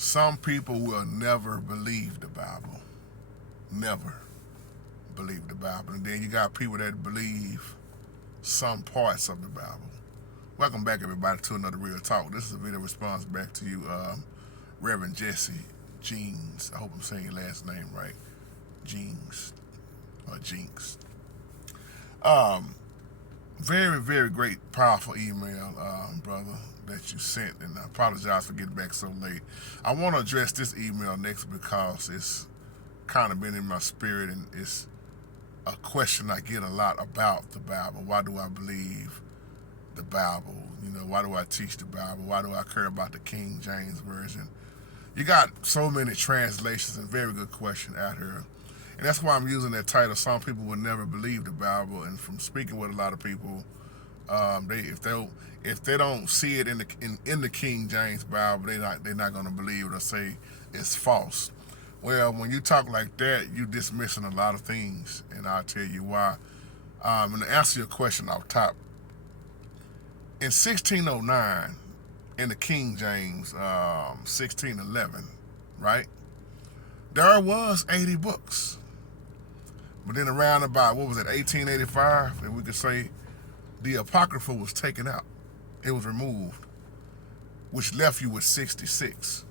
Some people will never believe the Bible. Never believe the Bible. And then you got people that believe some parts of the Bible. Welcome back, everybody, to another Real Talk. This is a video response back to you, Reverend Jesse Jeans. I hope I'm saying your last name right. Jeans or Jinx. Very, very great, powerful email, brother, that you sent, and I apologize for getting back so late. I want to address this email next because it's kind of been in my spirit, and it's a question I get a lot about the Bible. Why do I believe the Bible? You know, why do I teach the Bible? Why do I care about the King James Version? You got so many translations, and very good question out here. And that's why I'm using that title. Some people would never believe the Bible, and from speaking with a lot of people, if they don't see it in the King James Bible, they're not going to believe it or say it's false. Well, when you talk like that, you're dismissing a lot of things, and I'll tell you why. And to answer your question off top, in 1609, in the King James, 1611, right? There was 80 books. But then around about, 1885, and we could say the Apocrypha was taken out. It was removed, which left you with 66.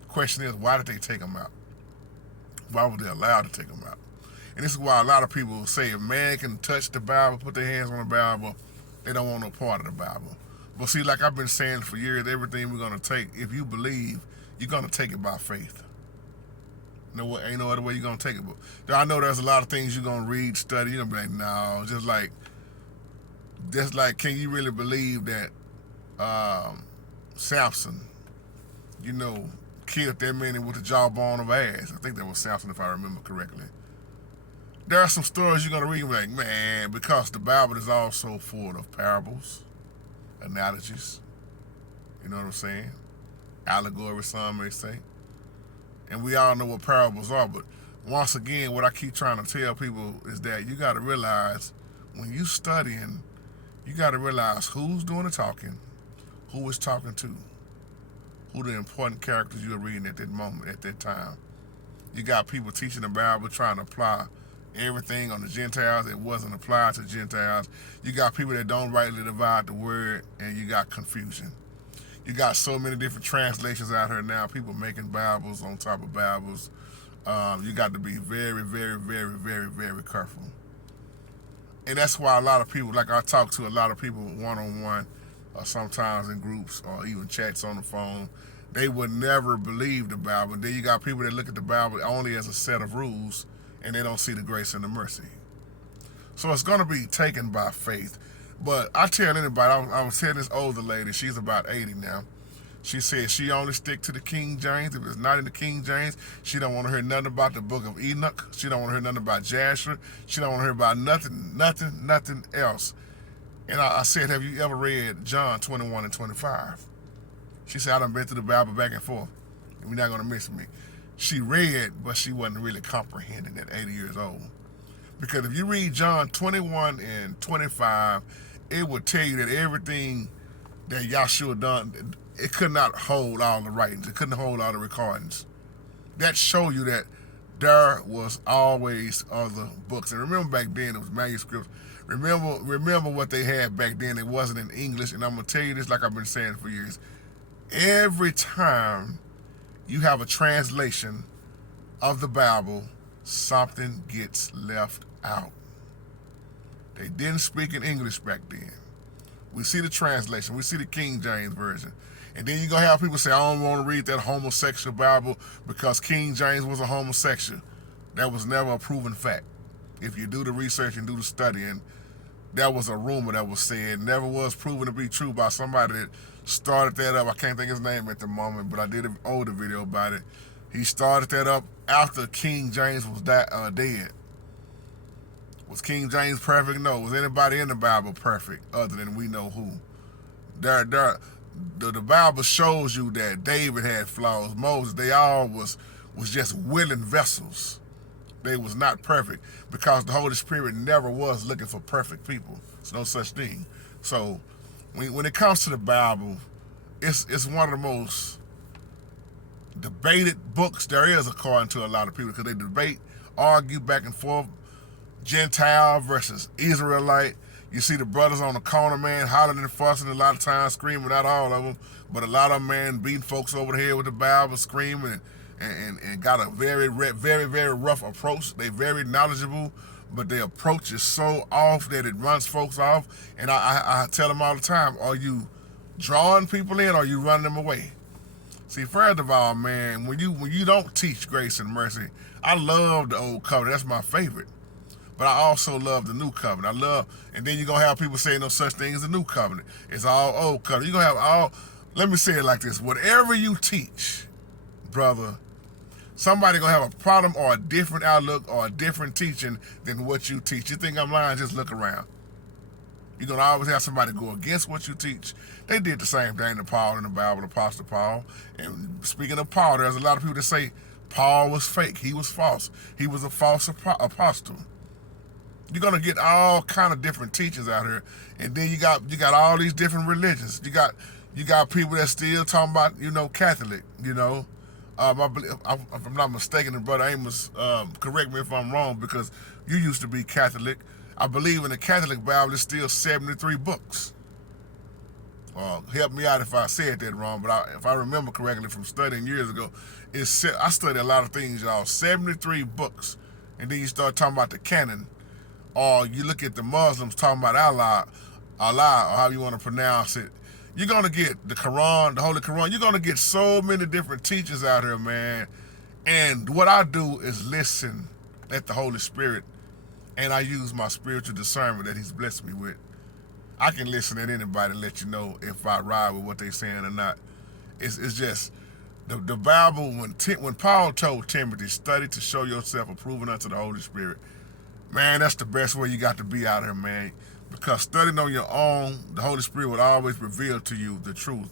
The question is, why did they take them out? Why were they allowed to take them out? And this is why a lot of people say if man can touch the Bible, put their hands on the Bible, they don't want no part of the Bible. But see, like I've been saying for years, everything we're going to take, if you believe, you're going to take it by faith. Ain't no other way you're going to take it. But I know there's a lot of things you're going to read, study. You're going to be like, no, just like, can you really believe that Samson, killed that man with the jawbone of ass? I think that was Samson, if I remember correctly. There are some stories you're going to read and be like, man, because the Bible is also full of parables, analogies, you know what I'm saying? Allegory, some may say. And we all know what parables are, but once again, what I keep trying to tell people is that you got to realize when you studying, you got to realize who's doing the talking, who is talking to, who the important characters you're reading at that moment, at that time. You got people teaching the Bible trying to apply everything on the Gentiles that wasn't applied to Gentiles. You got people that don't rightly divide the word, and you got confusion. You got so many different translations out here now, people making Bibles on top of Bibles. You got to be very, very, very, very, very careful. And that's why a lot of people, like I talk to a lot of people one-on-one, or sometimes in groups, or even chats on the phone, they would never believe the Bible. Then you got people that look at the Bible only as a set of rules, and they don't see the grace and the mercy. So it's going to be taken by faith. But I tell anybody, I was telling this older lady, she's about 80 now. She said she only stick to the King James. If it's not in the King James, she don't want to hear nothing about the book of Enoch. She don't want to hear nothing about Jasher. She don't want to hear about nothing else. And I said, have you ever read John 21 and 25? She said, I done been through the Bible back and forth. And you're not going to miss me. She read, but she wasn't really comprehending at 80 years old. Because if you read John 21 and 25, it will tell you that everything that Yahshua done, it could not hold all the writings. It couldn't hold all the recordings. That show you that there was always other books. And remember back then, it was manuscripts. Remember what they had back then. It wasn't in English. And I'm going to tell you this like I've been saying for years. Every time you have a translation of the Bible, something gets left out. They didn't speak in English back then. We see the translation. We see the King James Version. And then you're going to have people say, I don't want to read that homosexual Bible because King James was a homosexual. That was never a proven fact. If you do the research and do the studying, that was a rumor that was said. Never was proven to be true by somebody that started that up. I can't think his name at the moment, but I did an older video about it. He started that up after King James was dead. Was King James perfect? No. Was anybody in the Bible perfect other than we know who? The Bible shows you that David had flaws. Moses, they all was just willing vessels. They was not perfect because the Holy Spirit never was looking for perfect people. There's no such thing. So when it comes to the Bible, it's one of the most debated books there is, according to a lot of people, because they debate, argue back and forth, Gentile versus Israelite. You see the brothers on the corner, man, hollering and fussing a lot of times, screaming, not all of them, but a lot of them, man, beating folks over the head with the Bible, screaming, and got a very, very rough approach. They very knowledgeable, but their approach is so off that it runs folks off. And I tell them all the time, are you drawing people in or are you running them away? See, first of all, man, when you don't teach grace and mercy, I love the old covenant. That's my favorite. But I also love the new covenant. And then you're going to have people saying no such thing as the new covenant. It's all old covenant. You're going to have let me say it like this. Whatever you teach, brother, somebody going to have a problem or a different outlook or a different teaching than what you teach. You think I'm lying? Just look around. You're going to always have somebody go against what you teach. They did the same thing to Paul in the Bible, the Apostle Paul. And speaking of Paul, there's a lot of people that say Paul was fake. He was false. He was a false apostle. You're gonna get all kind of different teachings out here, and then you got all these different religions. You got people that still talking about Catholic. I believe, if I'm not mistaken, and Brother Amos, correct me if I'm wrong, because you used to be Catholic. I believe in the Catholic Bible there's still 73 books. Help me out if I said that wrong, but if I remember correctly from studying years ago, I studied a lot of things, y'all. 73 books, and then you start talking about the canon. Or you look at the Muslims talking about Allah, or how you want to pronounce it. You're going to get the Quran, the Holy Quran. You're going to get so many different teachers out here, man. And what I do is listen at the Holy Spirit, and I use my spiritual discernment that He's blessed me with. I can listen at anybody and let you know if I ride with what they're saying or not. It's just the Bible, when Paul told Timothy, study to show yourself approved unto the Holy Spirit, man, that's the best way you got to be out here, man. Because studying on your own, the Holy Spirit will always reveal to you the truth.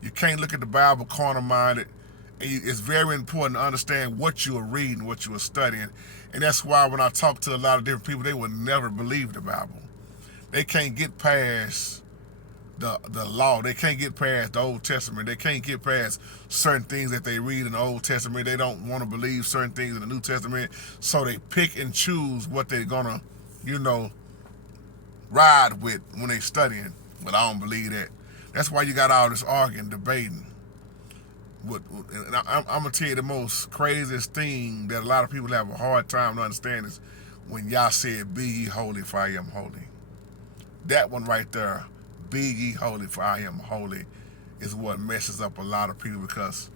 You can't look at the Bible corner-minded. It's very important to understand what you are reading, what you are studying. And that's why when I talk to a lot of different people, they would never believe the Bible. They can't get past the law. They can't get past the Old Testament. They can't get past certain things that they read in the Old Testament. They don't want to believe certain things in the New Testament. So they pick and choose what they're going to, ride with when they studying. But I don't believe that. That's why you got all this arguing, debating. And I'm going to tell you the most craziest thing that a lot of people have a hard time to understand is when Yah said, be ye holy, for I am holy. That one right there, be ye holy, for I am holy, is what messes up a lot of people, because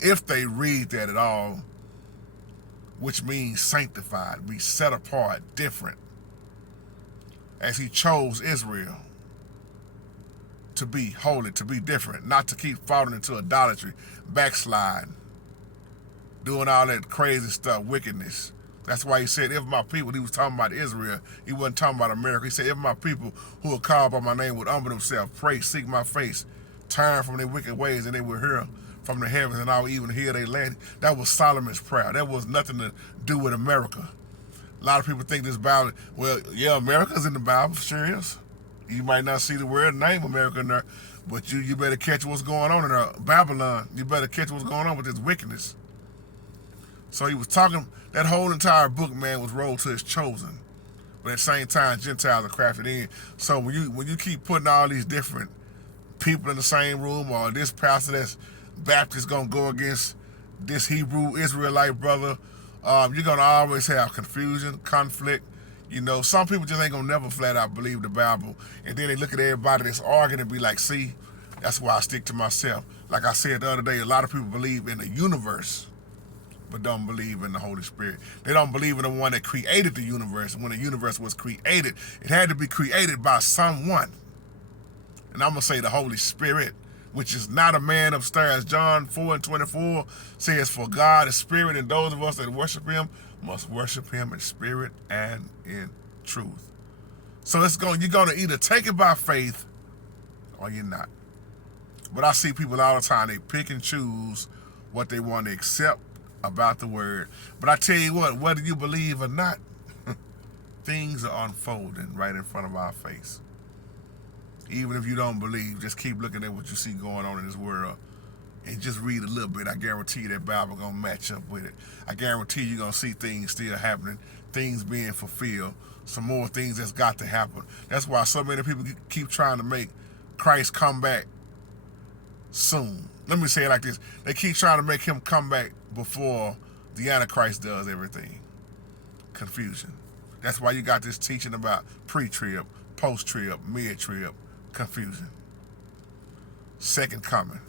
if they read that at all, which means sanctified, be set apart, different, as He chose Israel to be holy, to be different, not to keep falling into idolatry, backsliding, doing all that crazy stuff, wickedness. That's why He said, if my people, He was talking about Israel. He wasn't talking about America. He said, if my people who are called by my name would humble themselves, pray, seek my face, turn from their wicked ways, and they will hear from the heavens, and I will even hear their land. That was Solomon's prayer. That was nothing to do with America. A lot of people think this Bible, well, yeah, America's in the Bible, sure is. You might not see the word name America in there, but you better catch what's going on in there. Babylon, you better catch what's going on with this wickedness. So He was talking, that whole entire book, man, was rolled to His chosen. But at the same time, Gentiles are crafted in. So when you keep putting all these different people in the same room, or this pastor that's Baptist gonna go against this Hebrew Israelite brother, you're gonna always have confusion, conflict. Some people just ain't gonna never flat out believe the Bible. And then they look at everybody that's arguing and be like, see, that's why I stick to myself. Like I said the other day, a lot of people believe in the universe, but don't believe in the Holy Spirit. They don't believe in the one that created the universe. When the universe was created, it had to be created by someone. And I'm going to say the Holy Spirit, which is not a man upstairs. John 4:24 says, for God is spirit, and those of us that worship Him must worship Him in spirit and in truth. So you're going to either take it by faith or you're not. But I see people all the time, they pick and choose what they want to accept about the word. But I tell you what, whether you believe or not, things are unfolding right in front of our face. Even if you don't believe, just keep looking at what you see going on in this world. and just read a little bit, I guarantee you that Bible gonna match up with it. I guarantee you're gonna see things still happening, things being fulfilled, some more things that's got to happen. That's why so many people keep trying to make Christ come back soon. Let me say it like this. They keep trying to make him come back before the Antichrist does everything. Confusion. That's why you got this teaching about pre-trib, post-trib, mid-trib. Confusion. Second coming.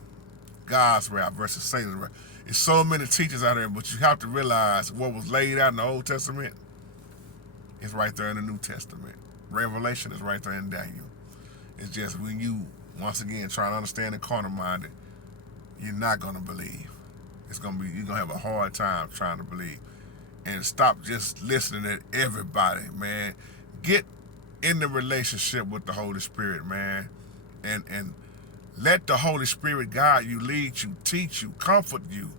God's wrath versus Satan's wrath. There's so many teachers out there, but you have to realize what was laid out in the Old Testament is right there in the New Testament. Revelation is right there in Daniel. It's just when you, once again, try to understand the carnal minded, you're not going to believe. You're going to have a hard time trying to believe. And stop just listening to everybody, man. Get in the relationship with the Holy Spirit, man. And let the Holy Spirit guide you, lead you, teach you, comfort you.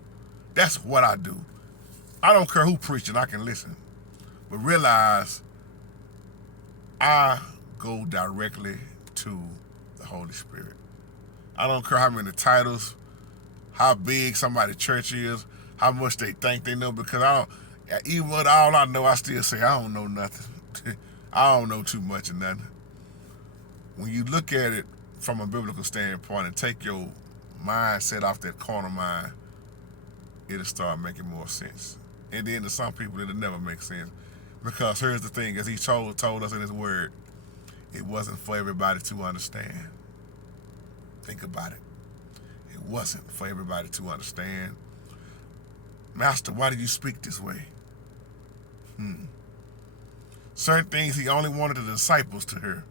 That's what I do. I don't care who preaching, I can listen. But realize I go directly to the Holy Spirit. I don't care how many titles, how big somebody's church is, how much they think they know, because even with all I know, I still say I don't know nothing. I don't know too much of nothing. When you look at it from a biblical standpoint and take your mindset off that carnal mind, it'll start making more sense. And then to some people, it'll never make sense. Because here's the thing, as he told us in his word, it wasn't for everybody to understand. Think about it. It wasn't for everybody to understand. Master, why did you speak this way? Certain things he only wanted the disciples to hear.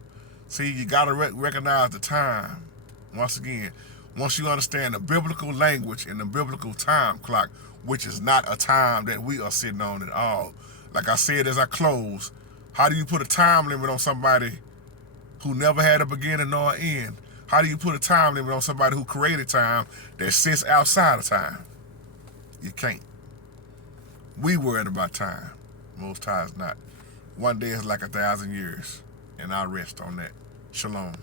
See, you got to recognize the time. Once again, once you understand the biblical language and the biblical time clock, which is not a time that we are sitting on at all. Like I said as I close, how do you put a time limit on somebody who never had a beginning nor an end? How do you put a time limit on somebody who created time that sits outside of time? You can't. We worried about time. Most times not. One day is like 1,000 years. And I rest on that. Shalom.